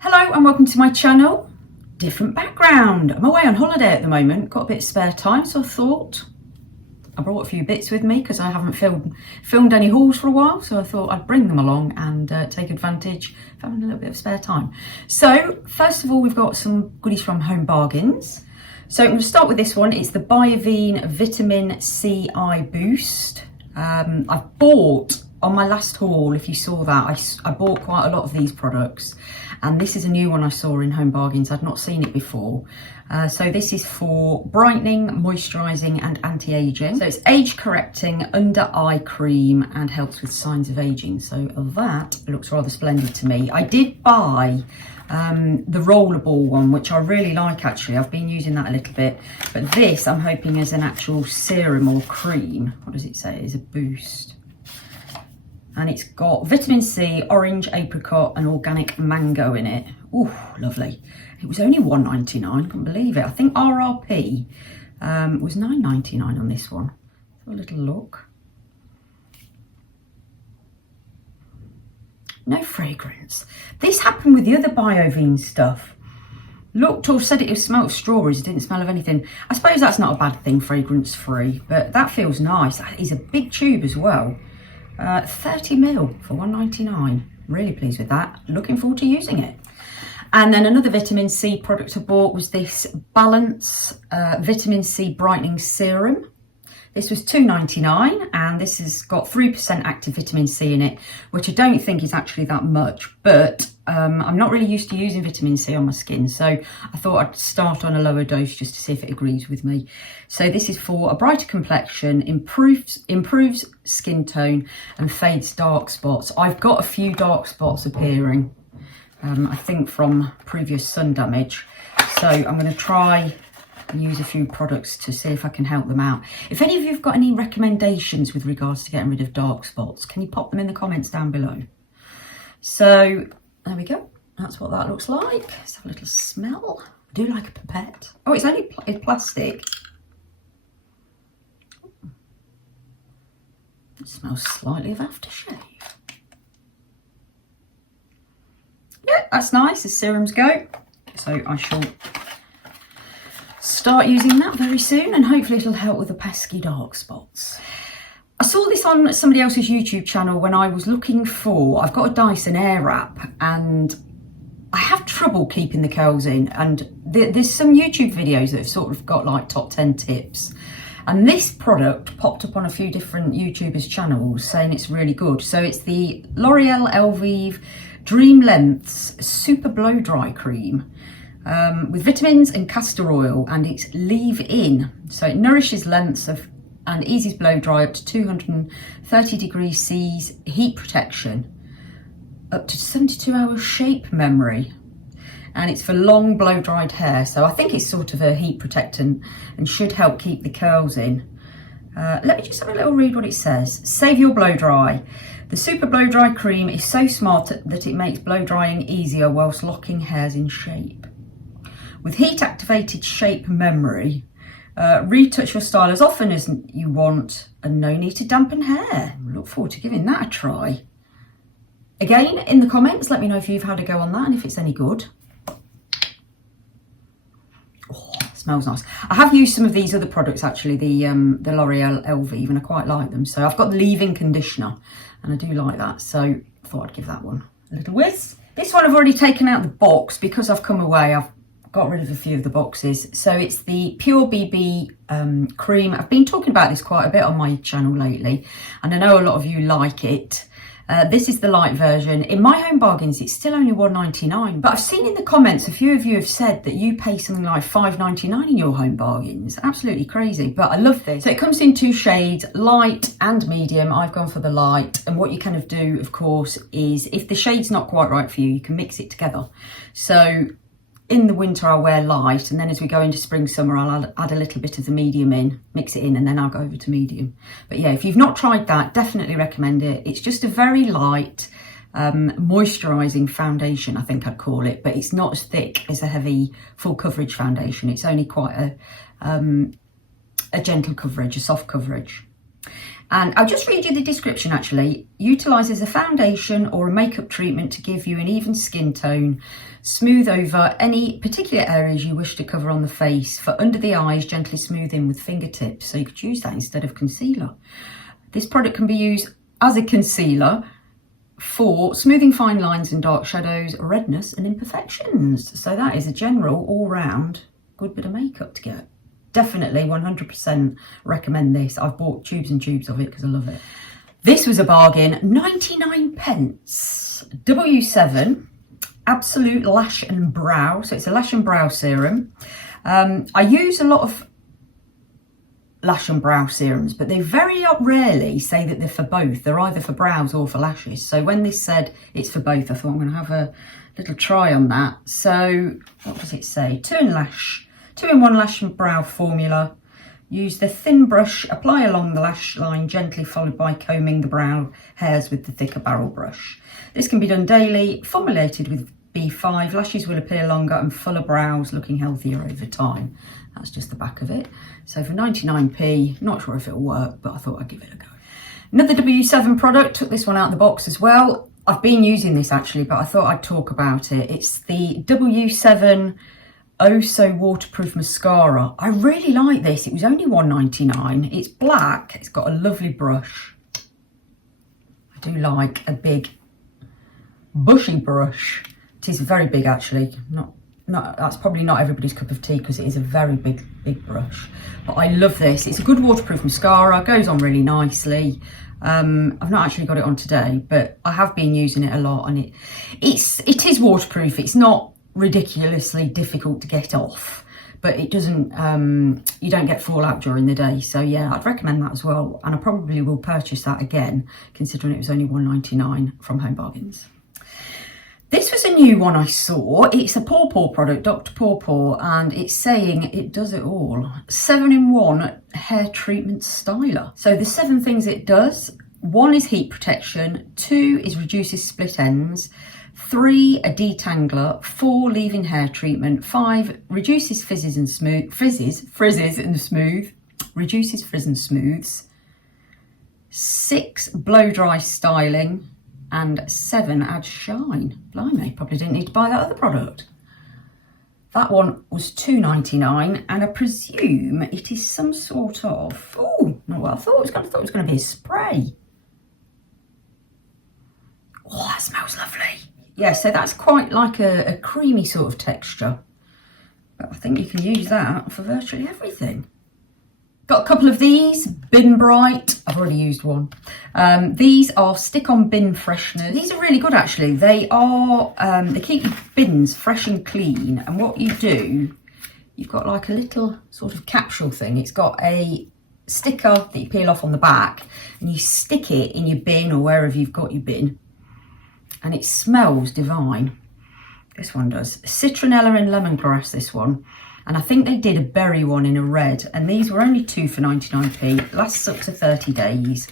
Hello and welcome to my channel. Different background. I'm away on holiday at the moment, got a bit of spare time, so I thought I brought a few bits with me because I haven't filmed any hauls for a while, so I thought I'd bring them along and take advantage of having a little bit of spare time. So first of all, we've got some goodies from Home Bargains. So I'm going to start with this one. It's the Biovine Vitamin C Eye Boost. I've bought on my last haul, if you saw that, I bought quite a lot of these products, and this is a new one I saw in Home Bargains. I'd not seen it before. So this is for brightening, moisturising and anti-aging. So it's age correcting under eye cream and helps with signs of aging. So that looks rather splendid to me. I did buy the rollerball one, which I really like actually. I've been using that a little bit, but this I'm hoping is an actual serum or cream. What does it say? It's a boost. And it's got vitamin C, orange, apricot and organic mango in it. Ooh, lovely. It was only $1.99, I can't believe it. I think RRP was $9.99 on this one. Have a little look. No fragrance. This happened with the other Biovine stuff. Looked or said it smelled of strawberries, it didn't smell of anything. I suppose that's not a bad thing, fragrance free, but that feels nice. That is a big tube as well. 30ml for $1.99. Really pleased with that. Looking forward to using it. And then another vitamin C product I bought was this Balance Vitamin C Brightening Serum. This was $2.99 and this has got 3% active vitamin C in it, which I don't think is actually that much, but I'm not really used to using vitamin C on my skin, so I thought I'd start on a lower dose just to see if it agrees with me. So this is for a brighter complexion, improves skin tone and fades dark spots. I've got a few dark spots appearing, I think from previous sun damage, so I'm going to try and use a few products to see if I can help them out. If any of you have got any recommendations with regards to getting rid of dark spots, can you pop them in the comments down below? So there we go. That's what that looks like. Let's have a little smell. I do like a pipette. Oh, it's only plastic. It smells slightly of aftershave. Yeah, that's nice as serums go. So I shall start using that very soon and hopefully it'll help with the pesky dark spots. I saw this on somebody else's YouTube channel when I was looking for, I've got a Dyson Airwrap and I have trouble keeping the curls in, and there's some YouTube videos that have sort of got like top 10 tips, and this product popped up on a few different YouTubers channels saying it's really good. So it's the L'Oreal Elvive Dream Lengths Super Blow Dry Cream. With vitamins and castor oil, and it's leave-in, so it nourishes lengths of and eases blow dry up to 230 degrees C's heat protection, up to 72 hours shape memory, and it's for long blow dried hair, so I think it's sort of a heat protectant and should help keep the curls in. Let me just have a little read what it says. Save your blow dry. The Super Blow Dry Cream is so smart that it makes blow drying easier whilst locking hairs in shape. With heat activated shape memory, retouch your style as often as you want and no need to dampen hair. Look forward to giving that a try. Again, in the comments, let me know if you've had a go on that and if it's any good. Oh, smells nice. I have used some of these other products actually, the L'Oreal Elvive, and I quite like them. So I've got the leave-in conditioner and I do like that. So I thought I'd give that one a little whiz. This one I've already taken out the box because I've come away. I've got rid of a few of the boxes. So it's the Pure BB cream. I've been talking about this quite a bit on my channel lately, and I know a lot of you like it. This is the light version. In my Home Bargains, it's still only $1.99, but I've seen in the comments a few of you have said that you pay something like $5.99 in your Home Bargains. Absolutely crazy, but I love this. So it comes in two shades, light and medium. I've gone for the light, and what you kind of do, of course, is if the shade's not quite right for you, you can mix it together. So in the winter I'll wear light, and then as we go into spring, summer, I'll add a little bit of the medium in, mix it in, and then I'll go over to medium. But yeah, if you've not tried that, definitely recommend it. It's just a very light moisturising foundation, I think I'd call it, but it's not as thick as a heavy full coverage foundation. It's only quite a gentle coverage, a soft coverage. And I'll just read you the description actually. Utilises a foundation or a makeup treatment to give you an even skin tone. Smooth over any particular areas you wish to cover on the face. For under the eyes, gently smooth in with fingertips. So you could use that instead of concealer. This product can be used as a concealer for smoothing fine lines and dark shadows, redness and imperfections. So that is a general all-round good bit of makeup to get. Definitely 100% recommend this. I've bought tubes and tubes of it because I love it. This was a bargain, 99 pence. W7 Absolute Lash and Brow. So it's a lash and brow serum. I use a lot of lash and brow serums, but they very rarely say that they're for both. They're either for brows or for lashes. So when this said it's for both, I thought I'm going to have a little try on that. So what does it say? 2-in-1 lash and brow formula. Use the thin brush, apply along the lash line gently, followed by combing the brow hairs with the thicker barrel brush. This can be done daily, formulated with B5. Lashes will appear longer and fuller brows, looking healthier over time. That's just the back of it. So for 99p, not sure if it'll work, but I thought I'd give it a go. Another W7 product, took this one out of the box as well. I've been using this actually, but I thought I'd talk about it. It's the W7 Oh So Waterproof Mascara. I really like this. It was only $1.99. It's black. It's got a lovely brush. I do like a big bushy brush. It is very big actually. That's probably not everybody's cup of tea because it is a very big brush. But I love this. It's a good waterproof mascara. Goes on really nicely. I've not actually got it on today, but I have been using it a lot, and it is waterproof. It's not ridiculously difficult to get off, but it doesn't you don't get fallout during the day. So yeah, I'd recommend that as well, and I probably will purchase that again considering it was only $1.99 from Home Bargains. This was a new one I saw. It's a Paw Paw product, Dr. Paw Paw, and it's saying it does it all. 7-in-1 hair treatment styler. So the 7 things it does: 1 is heat protection, 2 is reduces split ends, 3 a detangler, 4 leave-in hair treatment, 5 reduces frizzes and smooth, reduces frizz and smooths, 6 blow dry styling, and 7 adds shine. Blimey, probably didn't need to buy that other product. That one was $2.99, and I presume it is some sort of, oh, not what I thought. I thought it was going to be a spray. Oh, that smells lovely. Yeah, so that's quite like a creamy sort of texture. But I think you can use that for virtually everything. Got a couple of these, Bin Bright. I've already used one. These are stick-on bin fresheners. These are really good actually. They are, they keep your bins fresh and clean. And what you do, you've got like a little sort of capsule thing. It's got a sticker that you peel off on the back, and you stick it in your bin or wherever you've got your bin. And it smells divine. This one does. Citronella and lemongrass, this one. And I think they did a berry one in a red, and these were only 2 for 99p. Lasts up to 30 days.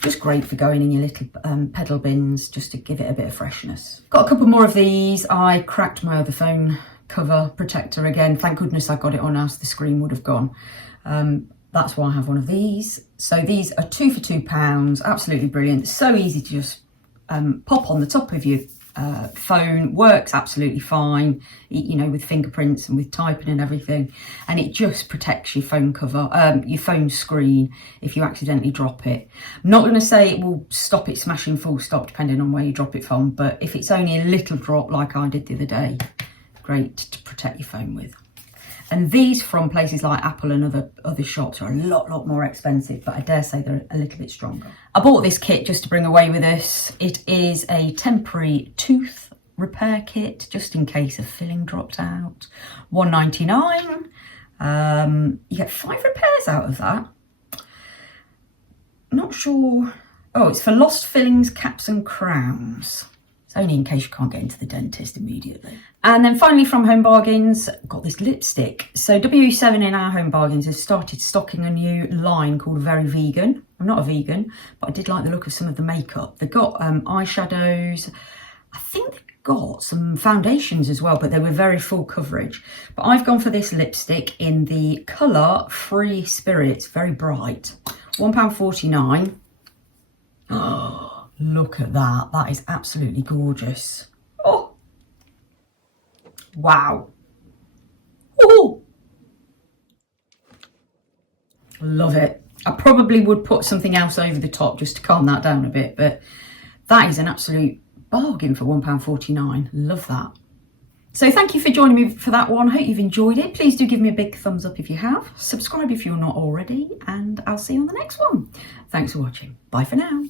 Just great for going in your little pedal bins, just to give it a bit of freshness. Got a couple more of these. I cracked my other phone cover protector again. Thank goodness I got it on, else the screen would have gone. That's why I have one of these. So these are 2 for £2. Absolutely brilliant. So easy to just pop on the top of your phone, works absolutely fine, you know, with fingerprints and with typing and everything, and it just protects your phone cover, your phone screen if you accidentally drop it. I'm not going to say it will stop it smashing full stop depending on where you drop it from, but if it's only a little drop like I did the other day, great to protect your phone with. And these from places like Apple and other shops are a lot more expensive, but I dare say they're a little bit stronger. I bought this kit just to bring away with us. It is a temporary tooth repair kit, just in case a filling dropped out. $1.99. You get 5 repairs out of that. Not sure. Oh, it's for lost fillings, caps and crowns. Only in case you can't get into the dentist immediately. And then finally from Home Bargains, got this lipstick. So W7 in our Home Bargains has started stocking a new line called Very Vegan. I'm not a vegan, but I did like the look of some of the makeup. They've got eyeshadows. I think got some foundations as well, but they were very full coverage. But I've gone for this lipstick in the colour Free Spirits, very bright. £1.49. Oh, look at that. That is absolutely gorgeous. Oh, wow. Oh, love it. I probably would put something else over the top just to calm that down a bit, but that is an absolute bargain for £1.49. Love that. So thank you for joining me for that one. Hope you've enjoyed it. Please do give me a big thumbs up if you have. Subscribe if you're not already, and I'll see you on the next one. Thanks for watching. Bye for now.